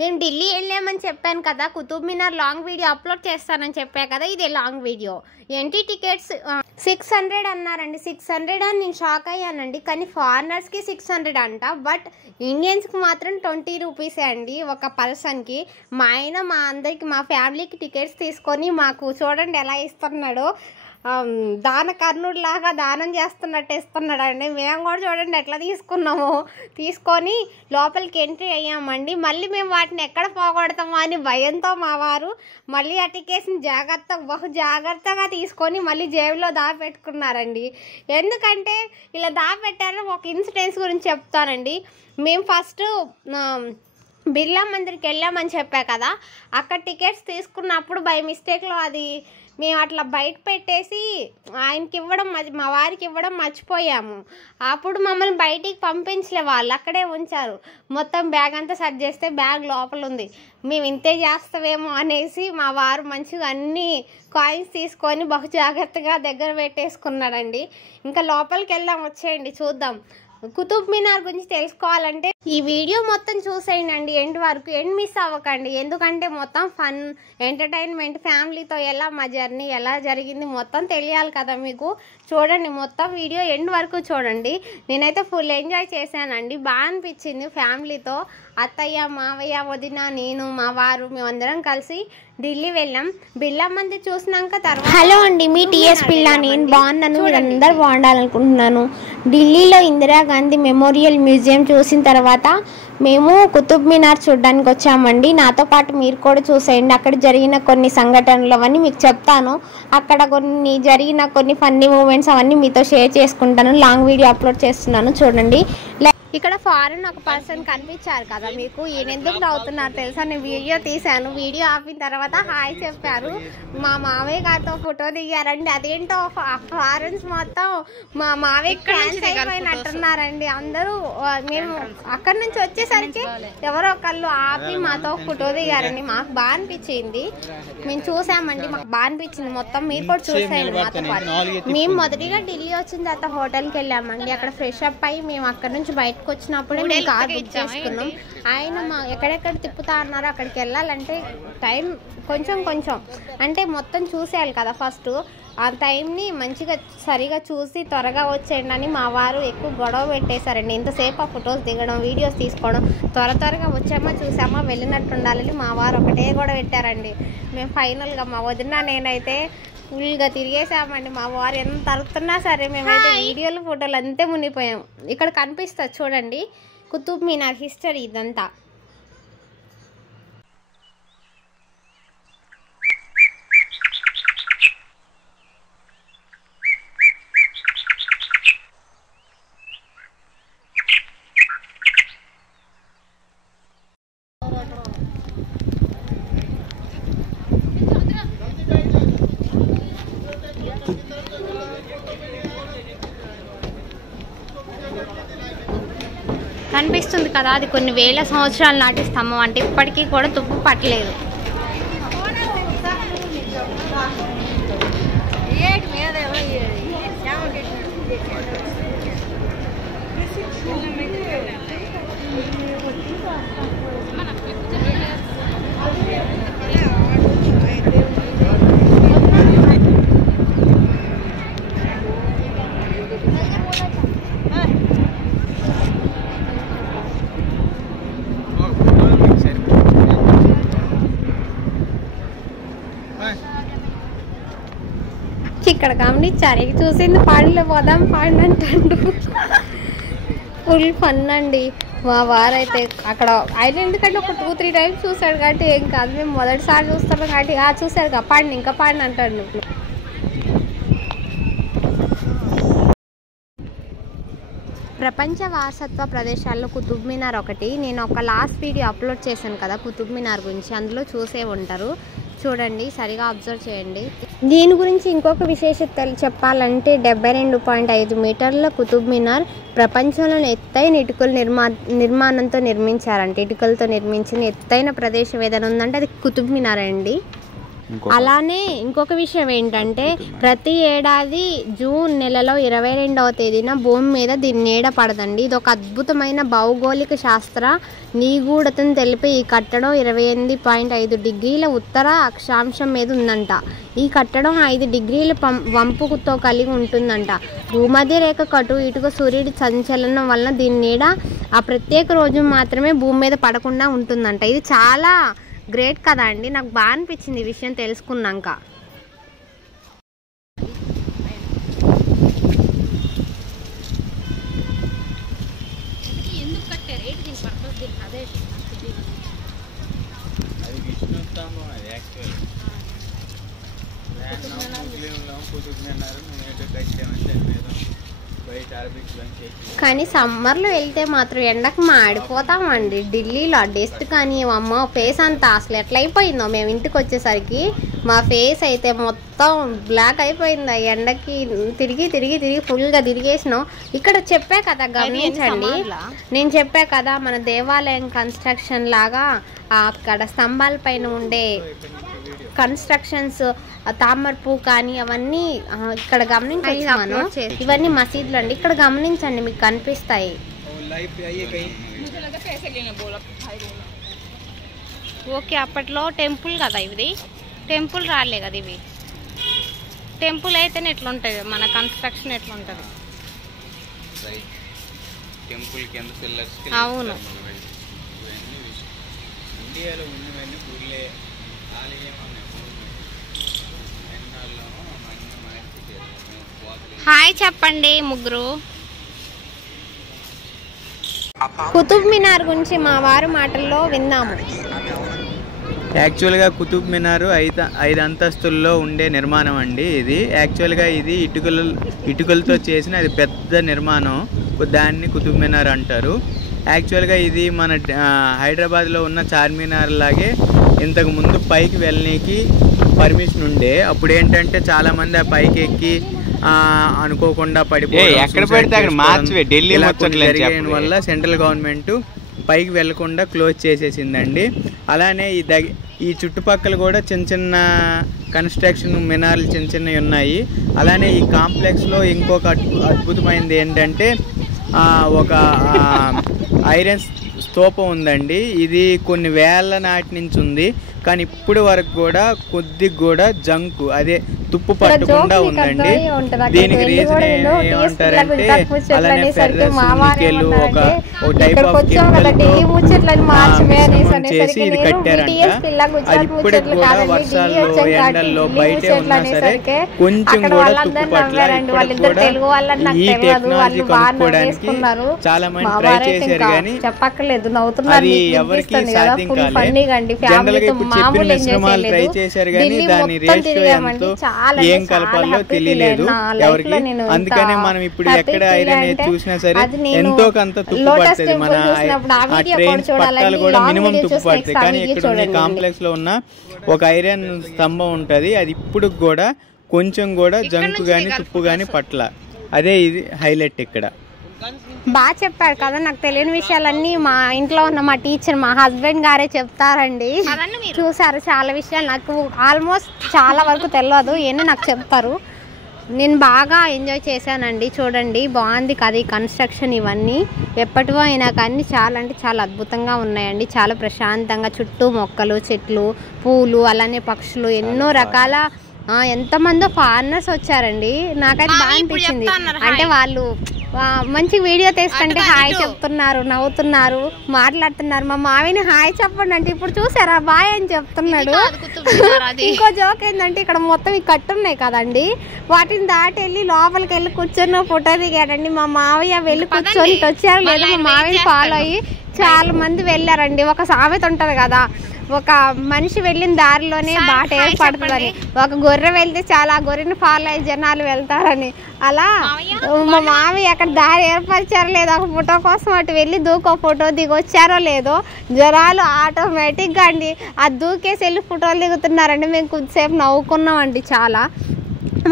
మేము ఢిల్లీ వెళ్ళామని చెప్పాను కదా, కుతుబ్ మినార్ లాంగ్ వీడియో అప్లోడ్ చేస్తానని చెప్పా కదా, ఇదే లాంగ్ వీడియో. ఎంట్రీ టికెట్స్ 600 అన్నారండి. 600 అని నేను షాక్ అయ్యానండి. కానీ ఫారినర్స్కి 600 అంట, బట్ ఇండియన్స్కి మాత్రం 20 రూపీసే అండి ఒక పర్సన్కి. మా ఆయన మా అందరికి మా ఫ్యామిలీకి టికెట్స్ తీసుకొని మాకు చూడండి ఎలా ఇస్తున్నాడో, దాన కర్ణుడిలాగా దానం చేస్తున్నట్టు ఇస్తున్నాడండి. మేము కూడా చూడండి ఎట్లా తీసుకొని లోపలికి ఎంట్రీ అయ్యామండి. మళ్ళీ మేము వాటిని ఎక్కడ పోగొడతామో అని భయంతో మా వారు మళ్ళీ ఆ టికెట్స్ని బహు జాగ్రత్తగా తీసుకొని మళ్ళీ జేబులో దాపెట్టుకున్నారండి. ఎందుకంటే ఇలా దాపెట్టారని ఒక ఇన్సిడెంట్స్ గురించి చెప్తానండి. మేము ఫస్ట్ బిర్లా మందిర్కి వెళ్ళామని చెప్పా కదా, అక్కడ టికెట్స్ తీసుకున్నప్పుడు బై మిస్టేక్లో అది మేము అట్లా బయట పెట్టేసి ఆయనకి ఇవ్వడం, మా వారికి ఇవ్వడం మర్చిపోయాము. అప్పుడు మమ్మల్ని బయటికి పంపించలే, వాళ్ళు అక్కడే ఉంచారు. మొత్తం బ్యాగ్ అంతా సెట్ చేస్తే బ్యాగ్ లోపల ఉంది. మేము ఇంతే చేస్తామేమో అనేసి మా వారు మంచిగా అన్ని కాయిన్స్ తీసుకొని బహు జాగ్రత్తగా దగ్గర పెట్టేసుకున్నాడండి. ఇంకా లోపలికి వెళ్దాం, వచ్చేయండి చూద్దాం. కుతుబ్ మినార్ గురించి తెలుసుకోవాలంటే ఈ వీడియో మొత్తం చూసేయండి ఎండ్ వరకు, ఎండ్ మిస్ అవ్వకండి. ఎందుకంటే మొత్తం ఫన్, ఎంటర్టైన్మెంట్, ఫ్యామిలీతో ఎలా మా జర్నీ ఎలా జరిగింది మొత్తం తెలియాలి కదా మీకు. చూడండి మొత్తం వీడియో ఎండ్ వరకు చూడండి. నేనైతే ఫుల్ ఎంజాయ్ చేశానండి, బాగా అనిపించింది. ఫ్యామిలీతో అత్తయ్య, మావయ్య, వదిన, నేను, మా వారు మేమందరం కలిసి ఢిల్లీ వెళ్ళాం. బిర్లా మందిర్ చూసినాక తర్వాత హలో అండి, మీ టీఎస్ పిల్ల, నేను బాగున్నాను, మీరు అందరు బాగుండాలనుకుంటున్నాను. ఢిల్లీలో ఇందిరాగాంధీ మెమోరియల్ మ్యూజియం చూసిన తర్వాత మేము కుతుబ్ మినార్ చూడడానికి వచ్చామండి. నాతో పాటు మీరు కూడా చూసేయండి. అక్కడ జరిగిన కొన్ని సంఘటనలు అవన్నీ మీకు చెప్తాను. అక్కడ జరిగిన కొన్ని ఫన్నీ మూమెంట్స్ అవన్నీ మీతో షేర్ చేసుకుంటాను. లాంగ్ వీడియో అప్లోడ్ చేస్తున్నాను చూడండి. ఇక్కడ ఫారెన్ ఒక పర్సన్ కనిపించారు కదా మీకు, ఈయన ఎందుకు నవ్వుతున్నారు తెలుసా? నేను వీడియో తీశాను, వీడియో ఆపిన తర్వాత హాయ్ చెప్పారు. మా మావయ్య గారితో ఫోటో దిగారండి. అదేంటో ఫారెన్స్ మొత్తం మా మావయ్య ఫ్యాన్స్ అయిపోయినట్టున్నారండి అందరూ. మేము అక్కడి నుంచి వచ్చేసరికి ఎవరో ఒకళ్ళు ఆపి మాతో ఫోటో దిగారండి. మాకు బాగా అనిపించింది, మేము చూసామండి, మాకు బాగా అనిపించింది మొత్తం. మీరు కూడా చూసాయండి మాతో పాటు. మేము మొదటిగా ఢిల్లీ వచ్చిన తర్వాత హోటల్కి వెళ్ళామండి. అక్కడ ఫ్రెష్ అప్ అయ్యి మేము అక్కడ నుంచి బయటకు వచ్చినప్పుడే మేము కార్ బుక్ చేసుకున్నాం. ఆయన మా ఎక్కడెక్కడ తిప్పుతా అన్నారో అక్కడికి వెళ్ళాలంటే టైం కొంచెం అంటే మొత్తం చూసేయాలి కదా ఫస్ట్. ఆ టైంని మంచిగా సరిగా చూసి త్వరగా వచ్చేయండి అని మా వారు ఎక్కువ గొడవ పెట్టేశారండి. ఇంతసేపు ఆ ఫొటోస్ దిగడం, వీడియోస్ తీసుకోవడం, త్వరగా వచ్చామా చూసామా వెళ్ళినట్టు ఉండాలని మా వారు ఒకటే గొడవ పెట్టారండి. మేము ఫైనల్గా మా వదిన నేనైతే ఫుల్గా తిరిగేసామండి. మా వారు ఎంత అరుతున్నా సరే మేమైతే వీడియోలు, ఫోటోలు అంతే మునిగిపోయాం. ఇక్కడ కనిపిస్తుంది చూడండి కుతుబ్ మినార్ హిస్టరీ ఇదంతా. కనిపిస్తుంది కదా, అది కొన్ని వేల సంవత్సరాల నాటి స్తంభం, అంటే ఇప్పటికీ కూడా తుప్పు పట్టలేదు. ఇక్కడ గమనించారు, చూసింది పాడిలో పోదాం పాడిన అంటాడు. ఫుల్ ఫన్ అండి. మా వారైతే అక్కడ ఆయన ఎందుకంటే ఒక 2-3 టైమ్స్ చూసాడు కాబట్టి ఏం కాదు, మేము మొదటిసారి చూస్తున్నాం కాబట్టి చూసాడు కదా పాడిన ఇంకా పాడిన అంటాడు. ప్రపంచ వారసత్వ ప్రదేశాల్లో కుతుబ్ మినార్ ఒకటి. నేను ఒక లాస్ట్ వీడియో అప్లోడ్ చేశాను కదా కుతుబ్ మినార్ గురించి, అందులో చూసే ఉంటారు. చూడండి, సరిగా అబ్జర్వ్ చేయండి. దీని గురించి ఇంకొక విశేషత చెప్పాలంటే 72.5 మీటర్ల కుతుబ్ మినార్ ప్రపంచంలోని ఎత్తైన ఇటుకల నిర్మాణంతో నిర్మించారంటే, ఇటుకలతో నిర్మించిన ఎత్తైన ప్రదేశం ఏదైనా ఉందంటే అది కుతుబ్ మినార్ అండి. అలానే ఇంకొక విషయం ఏంటంటే ప్రతి ఏడాది జూన్ నెలలో 22వ తేదీన భూమి మీద దీని నీడ పడదండి. ఇది ఒక అద్భుతమైన భౌగోళిక శాస్త్ర నిగూఢతను తెలిపే ఈ కట్టడం 28.5 డిగ్రీల ఉత్తర అక్షాంశం మీద ఉందంట. ఈ కట్టడం 5 డిగ్రీల వంపుతో కలిగి ఉంటుందంట. భూమధ్య రేఖ కటు ఇటుక సూర్యుడి సంచలనం వలన దీని నీడ ఆ ప్రత్యేక రోజు మాత్రమే భూమి మీద పడకుండా ఉంటుందంట. ఇది చాలా గ్రేట్ కదా అండి. నాకు బాగా అనిపించింది ఈ విషయం తెలుసుకున్నాక. కానీ సమ్మర్లో వెళ్తే మాత్రం ఎండకు మాడిపోతామండి. ఢిల్లీలో డస్ట్ కానీ అమ్మ ఫేస్ అంతా అసలు ఎట్లా అయిపోయిందో. మేము ఇంటికి వచ్చేసరికి మా ఫేస్ అయితే మొత్తం బ్లాక్ అయిపోయింది. ఆ ఎండకి తిరిగి తిరిగి తిరిగి ఫుల్గా తిరిగేసినాం. ఇక్కడ చెప్పా కదా, గమనించండి. నేను చెప్పా కదా మన దేవాలయం కన్స్ట్రక్షన్ లాగా అక్కడ స్తంభాల పైన ఉండే కన్స్ట్రక్షన్స్, తామరపు కానీ అవన్నీ ఇక్కడ గమనించవచ్చు. ఇవన్నీ మసీదులు అండి. ఇక్కడ గమనించండి, మీకు కనిపిస్తాయి. ఓకే, అప్పట్లో టెంపుల్ కదా ఇది. టెంపుల్ రాలే కదా ఇవి. టెంపుల్ అయితేనే ఎట్లుంటుంది, మన కన్స్ట్రక్షన్ ఎట్లుంటుంది. అవును. హాయ్ చెప్పండి ముగ్గురు. కుతుబ్ మినార్ గురించి మా వారి మాటల్లో విందాము. యాక్చువల్గా కుతుబ్ మినార్ 5 అంతస్తుల్లో ఉండే నిర్మాణం అండి. ఇది యాక్చువల్గా ఇది ఇటుకలతో చేసిన అది పెద్ద నిర్మాణం. దాన్ని కుతుబ్ మినార్ అంటారు. యాక్చువల్గా ఇది మన హైదరాబాద్లో ఉన్న చార్మినార్ లాగే ఇంతకు ముందు పైకి వెళ్ళనీకి పర్మిషన్ ఉండే. అప్పుడు ఏంటంటే చాలామంది ఆ పైకి ఎక్కి అనుకోకుండా పడిపోవడం వల్ల సెంట్రల్ గవర్నమెంట్ పైకి వెళ్లకుండా క్లోజ్ చేసేసిందండి. అలానే ఈ చుట్టుపక్కల కూడా చిన్న చిన్న కన్స్ట్రక్షన్ మినార్లు చిన్న చిన్నవి ఉన్నాయి. అలానే ఈ కాంప్లెక్స్లో ఇంకొక అద్భుతమైనది ఏంటంటే ఒక ఐరన్ స్తూపం ఉందండి. ఇది కొన్ని వేల నాటి నుంచి ఉంది, కానీ ఇప్పటి వరకు కూడా కొద్దిగా కూడా జంకు అదే తుప్పు పట్టకుండా ఉందండి. దీనికి రీజన్ ఏమంటారంటే అలానే ఫెర్రస్ ఒక టైప్ ఆఫ్ చేసి ఇది కట్టారంట. అది ఇప్పటికి కూడా వర్షాల్లో ఎండల్లో బయటే ఉన్నా సరే కొంచెం కూడా తుప్పు పట్ల. ఈ టెక్నాలజీ కనుక్కోవడానికి చాలా మంది ట్రై చేశారు, కానీ అది ఎవరికి సాధ్యం కాలేదు. జనరల్ గా ఇప్పుడు చెప్పిన మిశ్రమాలు ట్రై చేశారు, కానీ దాని రేషియో ఎంతో ఏం కలపాలో తెలియలేదు ఎవరికి. అందుకనే మనం ఇప్పుడు ఎక్కడ ఐరన్ చూసినా సరే ఎంతో కొంత తుప్పు పడుతుంది. మన ఆ ట్రైన్ పట్టాలు కూడా మినిమం తుప్పు పడుతుంది. కానీ ఇక్కడ ఉన్న కాంప్లెక్స్ లో ఉన్న ఒక ఐరన్ స్తంభం ఉంటది, అది ఇప్పుడు కూడా కొంచెం కూడా జంకు గాని తుప్పు గాని పట్ల. అదే ఇది హైలైట్ ఇక్కడ. బాగా చెప్పాడు కదా. నాకు తెలియని విషయాలన్నీ మా ఇంట్లో ఉన్న మా టీచర్, మా హస్బెండ్ గారే చెప్తారండి. చూసారు చాలా విషయాలు నాకు ఆల్మోస్ట్ చాలా వరకు తెలియదు, ఏమో నాకు చెప్తారు. నేను బాగా ఎంజాయ్ చేశానండి. చూడండి బాగుంది కదా ఈ కన్స్ట్రక్షన్. ఇవన్నీ ఎప్పటివో అయినా కానీ చాలా అంటే చాలా అద్భుతంగా ఉన్నాయండి. చాలా ప్రశాంతంగా చుట్టూ మొక్కలు, చెట్లు, పూలు, అలానే పక్షులు, ఎన్నో రకాల ఎంతమందో ఫారినర్స్ వచ్చారండి. నాకైతే బాగా అనిపించింది. అంటే వాళ్ళు మంచి వీడియో తీస్తుంటే హాయ్ చెప్తున్నారు, నవ్వుతున్నారు, మాట్లాడుతున్నారు. మా మావిని హాయ్ చెప్పండి అంటే ఇప్పుడు చూసారా బాయ్ అని చెప్తున్నాడు. ఇంకో జోక్ ఏంటంటే ఇక్కడ మొత్తం ఈ కట్టున్నాయి కదండి, వాటిని దాటి వెళ్ళి లోపలికి వెళ్ళి కూర్చొని ఫోటో దిగాడండి. మా మావయ్య వెళ్ళి కూర్చొని వచ్చారు లేదా మా మావిని ఫాలో అయ్యి చాలా మంది వెళ్ళారండి. ఒక సామెత ఉంటది కదా, ఒక మనిషి వెళ్ళిన దారిలోనే బాట ఏర్పడుతుందని. ఒక గొర్రె వెళ్తే చాలా గొర్రెని ఫాలో అయ్యి జనాలు వెళ్తారని. అలా మా మామయ్య అక్కడ దారి ఏర్పరిచారో లేదో, ఒక ఫోటో కోసం అటు వెళ్ళి దూకో ఫోటో దిగి వచ్చారో లేదో, జనాలు ఆటోమేటిక్గా అండి అది దూకేసి వెళ్ళి ఫోటోలు దిగుతున్నారండి. మేము కొద్దిసేపు నవ్వుకున్నామండి చాలా.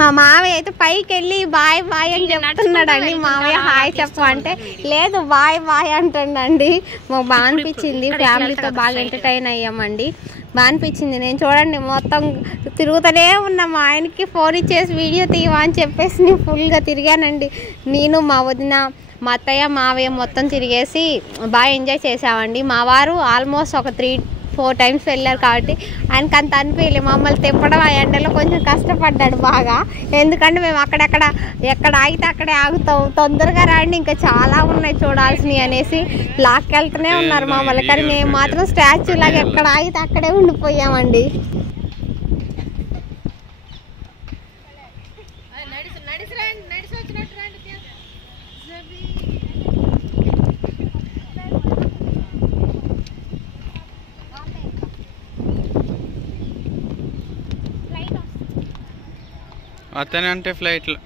మా మావయ్య అయితే పైకి వెళ్ళి బాయ్ బాయ్ అని చెప్తున్నాడండి. మావయ్య హాయ్ చెప్పమంటే లేదు బాయ్ బాయ్ అంటుండండి. మాకు బాగా అనిపించింది. ఫ్యామిలీతో బాగా ఎంటర్టైన్ అయ్యామండి. బాగా అనిపించింది. నేను చూడండి మొత్తం తిరుగుతూనే ఉన్నా. మా ఆయనకి ఫోన్ ఇచ్చేసి వీడియో తీయవా అని చెప్పేసి నేను ఫుల్గా తిరిగానండి. నేను మా వదిన మా అత్తయ్య మావయ్య మొత్తం తిరిగేసి బాగా ఎంజాయ్ చేసామండి. మా వారు ఆల్మోస్ట్ ఒక 3-4 టైమ్స్ వెళ్ళారు కాబట్టి ఆయనకు అంత అనిపించలేదు. మమ్మల్ని తిప్పడం ఆ ఎండలో కొంచెం కష్టపడ్డాడు బాగా. ఎందుకంటే మేము ఎక్కడ ఆగితే అక్కడే ఆగుతాం, తొందరగా రండి ఇంకా చాలా ఉన్నాయి చూడాల్సినవి అనేసి లాక్కెళ్తూనే ఉన్నారు మమ్మల్ని. కానీ మేము మాత్రం స్టాచ్యూ లాగా ఎక్కడ ఆగితే అక్కడే ఉండిపోయామండి. అతనే అంటే ఫ్లైట్లో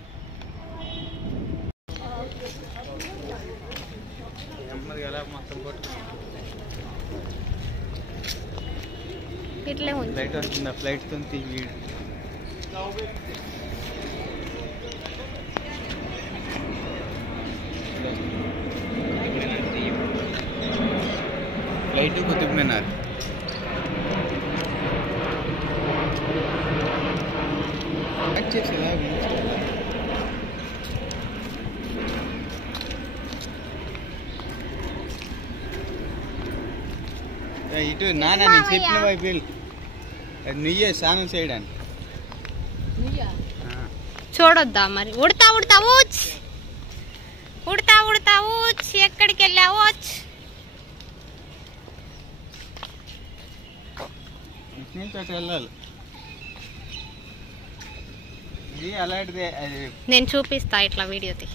ఫ్లైట్ వస్తుందా? ఫ్లైట్ తో ఫ్లైట్ కుతుబ్ మినార్. ఇటు నాన్న నేను చెప్పిన వైపు నువ్వే స్నానం చేయడానికి చూడొద్దా మరి? ఉడతా ఊచ్ ఎక్కడికి వెళ్ళావు? వెళ్ళాలి. ఇది అలాంటిదే. నేను చూపిస్తా ఇట్లా వీడియో తీ.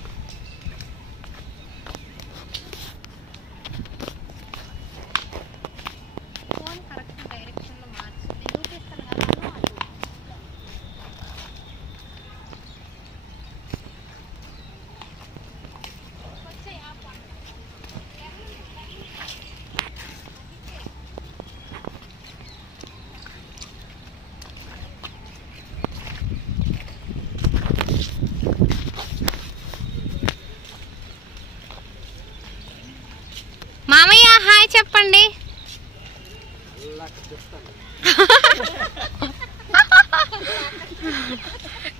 మామయ్య హాయ్ చెప్పండి.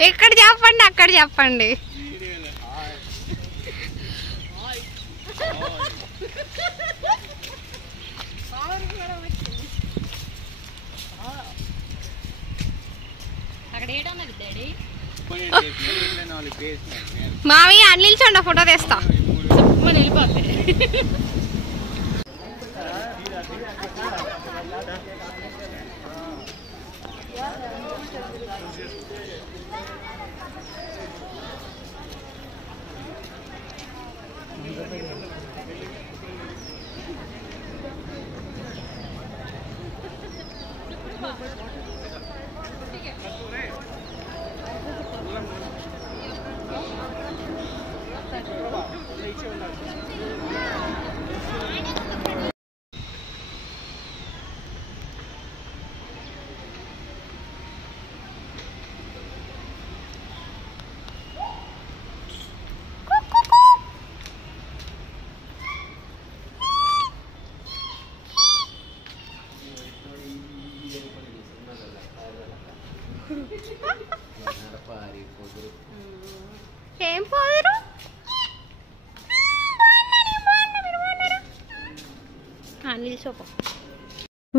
ఇక్కడ చెప్పండి, అక్కడ చెప్పండి. మామయ్య నిల్చోండి ఫోటో తీస్తా. ఏం పోదురు నిల్చోపో.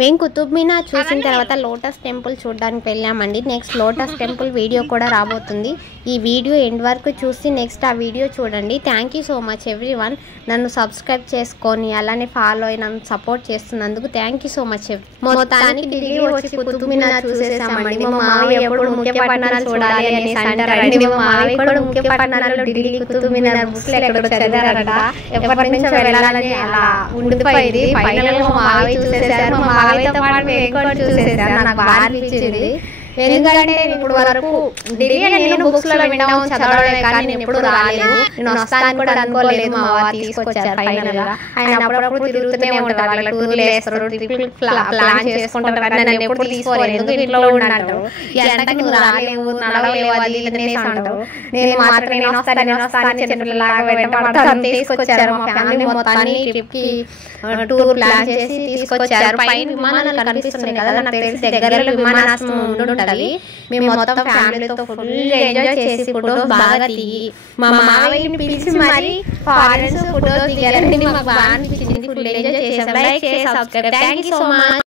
మేము కుతుబ్ మినార్ చూసిన తర్వాత లోటస్ టెంపుల్ చూడడానికి వెళ్ళామండి. నెక్స్ట్ లోటస్ టెంపుల్ వీడియో కూడా రాబోతుంది. ఈ వీడియో ఎండ్ వరకు చూసి నెక్స్ట్ ఆ వీడియో చూడండి. Thank you so much everyone. నన్ను సబ్స్క్రైబ్ చేసుకొని అలానే ఫాలో అయ్యి నన్ను సపోర్ట్ చేస్తున్నందుకు థ్యాంక్ యూ సో మచ్. మొత్తానికి ఢిల్లీ వచ్చి కుతుబ్ మినార్ చూసేసామండి. మా మామయ్య ఎప్పుడు ముఖ్య పట్టణాలు చూడాలి అనేసి అంటారండి. మా మామయ్య కూడా ముఖ్య పట్టణాల్లో ఢిల్లీ కుతుబ్ మినార్ బుక్లు ఎక్కడ చదివారంట. ఎప్పటి నుంచో వెళ్ళాలని అలా ఉండిపోయింది. ఫైనల్ గా మా మామయ్య చూసేసారు. మా మామయ్యతో పాటు మేము కూడా చూసేసారు. నాకు బాగా అనిపించింది. ఎందుకంటే నేను ఇప్పుడు వరకు ఢిల్లీ నేను బుక్స్ లో వినడం చదవడమే కానీ నేను ఎప్పుడు రాలేదు, నేను వస్తాను కూడా అనుకోలేదు. మా వారు తీసుకొచ్చారు ఫైనల్ గా. ఆయన అప్పుడప్పుడు తిరుగుతూనే ఉంటారు, వాళ్ళ టూర్లు వేస్తారు, ట్రిప్లు ప్లాన్ చేసుకుంటారు. నన్ను ఎప్పుడు తీసుకోలేదు, ఎందుకు ఇంట్లో ఉండంటారు, ఎంతకి నువ్వు రాలేవు నడవలేవు అది అనేసి అంటారు. నేను మాత్రం నేను వస్తాను చిన్నపిల్లలాగా వెంటబడతాను. తీసుకొచ్చారు మా ఫ్యామిలీ మొత్తాన్ని ట్రిప్ కి టూర్ ప్లాన్ చేసి తీసుకొచ్చారు. పైన విమానాలు కనిపిస్తున్నాయి కదా, నాకు తెలిసి దగ్గరలో విమానాశ్రమం ఉండుంటది. మేము మొత్తం ఫ్యామిలీతో ఫుల్ ఎంజాయ్ చేసి ఫోటోస్ బాగా దిగి మా మావయ్యని పిలిచి మరి ఫారెన్స్ ఫోటోస్ దిగారండి. మాకు బాగా అనిపించింది, ఫుల్ ఎంజాయ్ చేసాం. లైక్ చేసి subscribe. Thank you so much.